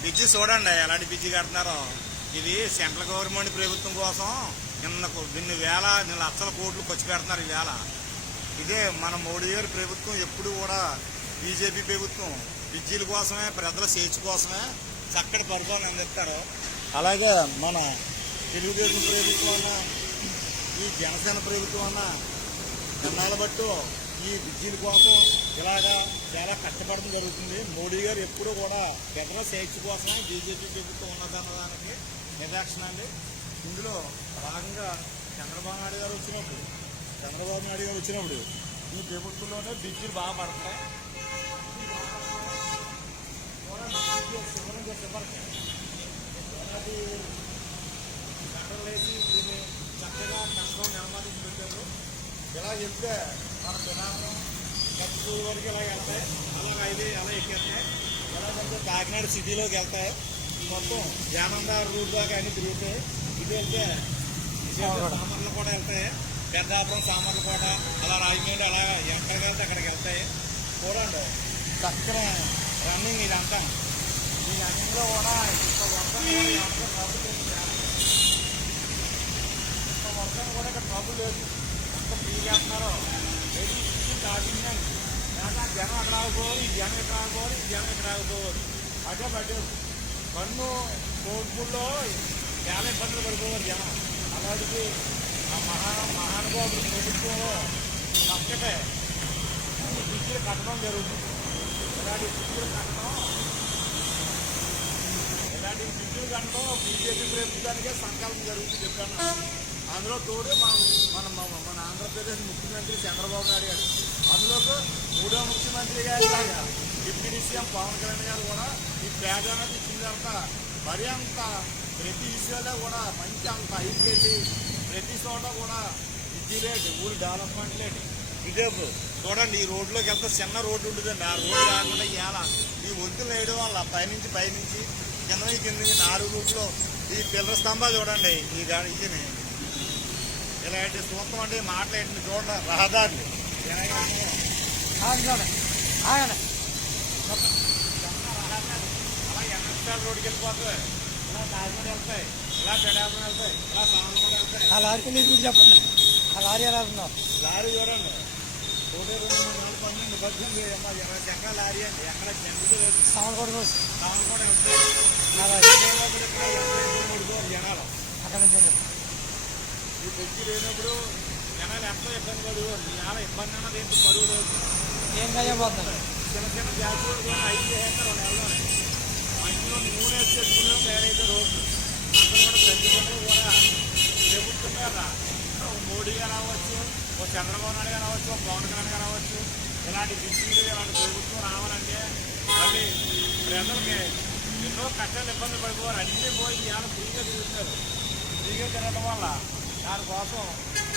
Bridge చూడండి ఎలాంటి bridge కడుతున్నారో. ఇది సెంట్రల్ గవర్నమెంట్ ప్రభుత్వం కోసం ఇన్ని లక్షల కోట్లు ఖర్చు పెడుతున్నారు ఈవేళ. ఇదే మన మోడీ గారి ప్రభుత్వం ఎప్పుడు కూడా బీజేపీ ప్రభుత్వం బ్రిడ్జీల కోసమే, ప్రజల స్వేచ్ఛ కోసమే చక్కటి పరిపాలన అందిస్తారు. అలాగే మన తెలుగుదేశం ప్రభుత్వం అన్నా, ఈ జనసేన ప్రభుత్వం అన్నా ఎన్నాళ్ళ బట్టు ఈ బ్రిడ్జీల కోసం ఇలాగా చాలా కష్టపడడం జరుగుతుంది. మోడీ గారు ఎప్పుడూ కూడా ప్రజల స్వేచ్ఛ కోసమే బీజేపీ ప్రభుత్వం ఉన్నదన్నదానికి నిదర్శన అండి. ఇందులో భాగంగా చంద్రబాబు నాయుడు గారు వచ్చినప్పుడు ఈ ప్రభుత్వంలోనే బ్రిడ్జీలు బాగా పడతాయి. గంటలు వేసి దీన్ని చక్కగా కష్టం నిర్మాణించి పెట్టారు. ఇలా చెప్తే మన పినారం ఖర్చు వరకు ఇలా వెళ్తాయి, అలా ఎక్కేస్తాయి. ఎలాగంటే కాకినాడ సిటీలోకి వెళ్తాయి, మొత్తం జానందార్ రూట్ దాకా అన్ని తిరుగుతాయి. ఇది వెళ్తే సామర్లు కూడా వెళ్తాయి, పెద్దాపురం సామర్లు కూడా, అలా రాజమండ్రి, అలా ఎక్కడికి వెళ్తే అక్కడికి వెళ్తాయి. చూడండి చక్కగా రన్నింగ్ ఇదంతా. ఈ రన్నింగ్లో కూడా ఇంత వర్షం కూడా ఇక్కడ ట్రబుల్ లేదు. ఎంత ఫ్రీగా వెళ్తున్నారో ఏది ఇచ్చి కాకిందండి. జనం అక్కడ ఆగిపోవాలి, ఈ జనం ఇక్కడ ఆగిపోవాలి, ఈ జనం ఇక్కడ ఆగిపోవాలి. అదే పట్టారు కన్ను కోర్పుల్లో చాలా ఇబ్బందులు పడిపోవాలి జనం. అలాంటిది ఆ మహానుభావుడు ప్రభుత్వంలో చక్కటే బ్రిడ్జిలు కట్టడం జరుగుతుంది. ఇలాంటి బ్రిడ్జిలు కట్టడం బీజేపీ ప్రభుత్వానికే సంకల్పం జరుగుతుంది చెప్పాను. అందులో తోడు మన ఆంధ్రప్రదేశ్ ముఖ్యమంత్రి చంద్రబాబు నాయుడు గారు, అందులోకి మూడో ముఖ్యమంత్రి గారు డిప్యూటీ సీఎం పవన్ కళ్యాణ్ గారు కూడా ఈ పేదనది ఇచ్చిందంత మరి అంత ప్రతి విషయంలో కూడా మంచి అంత ఐదుకెళ్ళి ప్రతి చోట కూడా విద్యులేటి ఊరు డెవలప్మెంట్ లేటి. ఇదే చూడండి ఈ రోడ్లోకి వెళ్తే చిన్న రోడ్డు ఉంటుందండి. ఆ రోడ్డు కాకుండా ఇవాళ ఈ వంతులు వేయడం వల్ల పైనుంచి కింద 4 రూట్లో ఈ పిల్లల స్తంభాలు చూడండి. ఇదిని ఇలాంటి సూత్రం అంటే మాట్లాడి చూడండి రహదారులు అలా ఎన్ఎస్ఆర్ రోడ్డుకి వెళ్ళిపోతాయి, ఇలా రాజమండ్రి వెళ్తాయి, ఇలా పెడాపురం వెళ్తాయి, ఇలా సామర్లకోట వెళ్తాయి. ఆ లారీకి మీరు చెప్పండి, ఆ లారీ ఎలా ఉందో లారీ చూడండి. 22 18 ఎకరాల లారీ అండి. ఎక్కడ చెందుకు లేదు. సామర్లకోట వెళ్తాయి జనాలు. అక్కడ నుంచి ఈ బ్రిడ్జి లేనప్పుడు జనాలు ఎంతో ఇబ్బంది పడుకోరు. చాలా ఇబ్బంది అన్నది ఏంటి, బరువు లేదు, ఏం కయ్యబోతున్నారు. చిన్న జాతీయులు కూడా 5 చేస్తారు 2 నెలలు. ఇంట్లో నూనె వేసుకునే తయారైతే రోడ్లు అందరూ కూడా ప్రతి ఒక్కరు కూడా ప్రభుత్వమే మోడీ గారు రావచ్చు, ఓ చంద్రబాబు నాయుడు గారు రావచ్చు, ఓ పవన్ కళ్యాణ్ గారు రావచ్చు. ఇలాంటి బ్రిడ్జిలు ఇలాంటి ప్రభుత్వం రావాలంటే మళ్ళీ ప్రజలకి ఎన్నో కష్టాలు ఇబ్బంది పడిపోవాలి. అన్నీ పోయి ఇవాళ ఫ్రీగా తిరుగుతారు. ఫ్రీగా తిరగడం వల్ల దానికోసం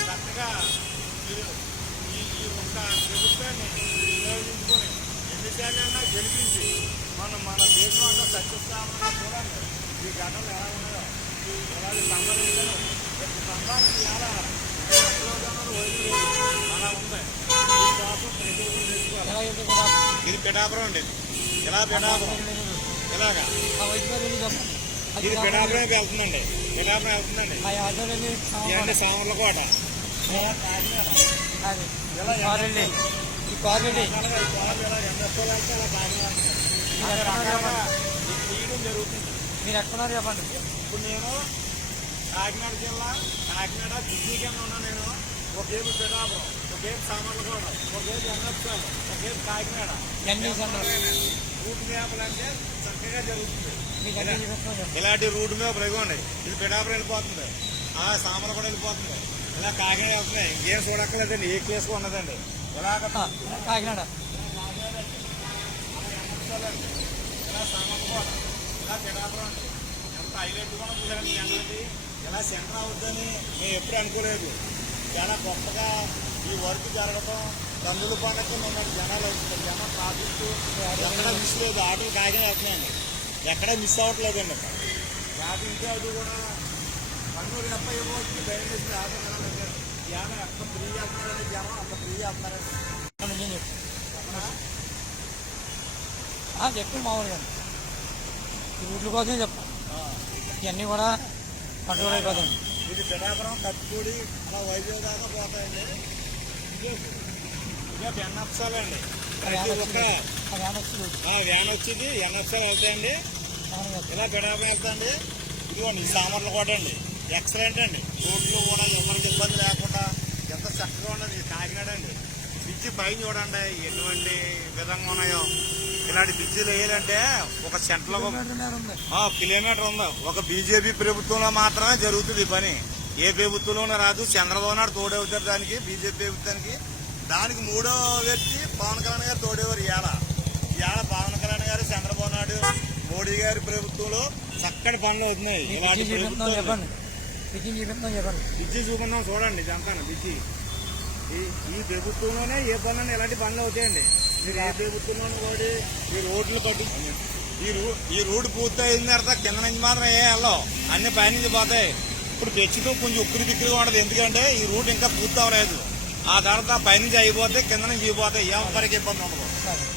చక్కగా ఈ ఒక్క ప్రభుత్వాన్ని వినియోగించుకొని ఎన్నిసార్లైనా గెలిపించి మన దేశం అంతా సత్యస్థానంగా చూడండి. ఈ ఘటనలు ఎలా ఉన్నాయో అలాగే సంబంధించారు. ప్రతి సంఘానికి ఎలా వదిలేదు అలా ఉంది. దీనికోసం తెచ్చుకోవాలి. ఇది పిఠాపురం అండి. ఇలా పిఠాపురం ఇలాగా ఇది పిఠాపురం వెళ్తుందండి. పిఠాపురం వెళ్తుందండి. ఇవన్నీ సామర్లకోట, జరుగుతుంది. మీరు ఎక్కడున్నారు చెప్పండి. ఇప్పుడు నేను కాకినాడ జిల్లా, కాకినాడ జిల్లా కింద ఉన్నా. నేను ఒకేపు పిఠాపురం, ఒకేపు సామర్లకోట, ఒకేపు ఎన్ఎస్ఆర్, ఒకేపు కాకినాడ రూట్ మ్యాప్లు అంటే చక్కగా జరుగుతుంది. ఇలాంటి రూట్ మ్యాప్ ఇవ్వండి. ఇది పిఠాపురం వెళ్ళిపోతుంది, సామర్లకోట వెళ్ళిపోతుంది, ఇలా కాకినాడ వెళ్తున్నాయి. ఇంకేం చూడక్కర్లేదండి, ఏ కేసు ఉన్నదండి. ఇలాగ కాకినాడ ఇలా సామర్లకోట, ఇలా పిఠాపురం అండి. ఎంత హైలైట్ కూడా చూసారండి జనాలకి. ఇలా సెంటర్ అవుద్దని మేము ఎప్పుడు అనుకోలేదు. చాలా గొప్పగా ఈ వర్క్ జరగడం, కందుల పండుగ మమ్మల్ని జనాలు అవుతుంది. జనం ట్రాఫిక్ ఎక్కడ మిస్ లేదు. ఆటోలు కాకినాడ వెళ్తున్నాయండి, ఎక్కడ మిస్ అవ్వట్లేదండి. అక్కడ ట్రాఫిక్ అది కూడా కన్నూరు ఎప్ప ఇవ్వచ్చు బయట చేసి ఆటో జనాలు జనం ఎంత ఫ్రీ చేస్తున్నారండి. జనం అంత ఫ్రీ చేస్తున్నారండి. చెప్పి మామూలుగా ఈ రూట్ల కోసమే చెప్పాలి. ఇవన్నీ కూడా కంట్రోల్ అయిపోతాయి. ఇది పిఠాపురం కత్తిపూడి అలా వైద్యుల దాకా పోతాయండి. ఇదే ఎన్ఎఫ్సాలండి. వ్యాన్ వచ్చింది ఎన్ఎఫ్సాలు వెళ్తాయండి. ఇలా పిఠాపురం వెళ్తాయండి. ఇదిగోండి ఈ సామర్లు కూడా అండి ఎక్సలెంట్ అండి. రోడ్లు కూడా ఎవరికి ఇబ్బంది లేకుండా ఎంత చక్కగా ఉన్నది కాకినాడ అండి. బ్రిడ్జి పైన చూడండి ఎటువంటి విధంగా ఉన్నాయో. ఇలాంటి బ్రిడ్జిలు వేయాలంటే ఒక సెంటర్ కిలోమీటర్ ఉంది. ఒక బీజేపీ ప్రభుత్వంలో మాత్రమే జరుగుతుంది ఈ పని. ఏ ప్రభుత్వంలోనే రాదు. చంద్రబాబు నాయుడు తోడవుతారు దానికి, బీజేపీ ప్రభుత్వానికి. దానికి మూడో వ్యక్తి పవన్ కళ్యాణ్ గారు తోడేవారు. ఇవాళ పవన్ కళ్యాణ్ గారు, చంద్రబాబు నాయుడు, మోడీ గారి ప్రభుత్వంలో చక్కటి పనులు అవుతున్నాయి. ఇలాంటి బ్రిడ్జి చూపిందాం చూడండి. ఇదంతా బ్రిడ్జి ఈ ప్రభుత్వంలోనే ఏ పనులు ఎలాంటి పనులు అవుతాయండి. మీరు ఏ ప్రభుత్వంలోనూ కూడా ఈ రోడ్లు పట్టు ఈ రోడ్డు పూర్తి అయిన తర్వాత కింద నుంచి మాత్రం ఏ వెళ్ళవు, అన్ని పైనుంచి పోతాయి. ఇప్పుడు పెచ్చుతో కొంచెం ఉక్కిరి బిక్కిరిగా ఉండదు. ఎందుకంటే ఈ రూట్ ఇంకా పూర్తి అవ్వలేదు. ఆ తర్వాత పైనుంచి అయిపోతే కింద నుంచి అయిపోతాయి. ఏ ఒక్కరికి ఇబ్బంది ఉండదు.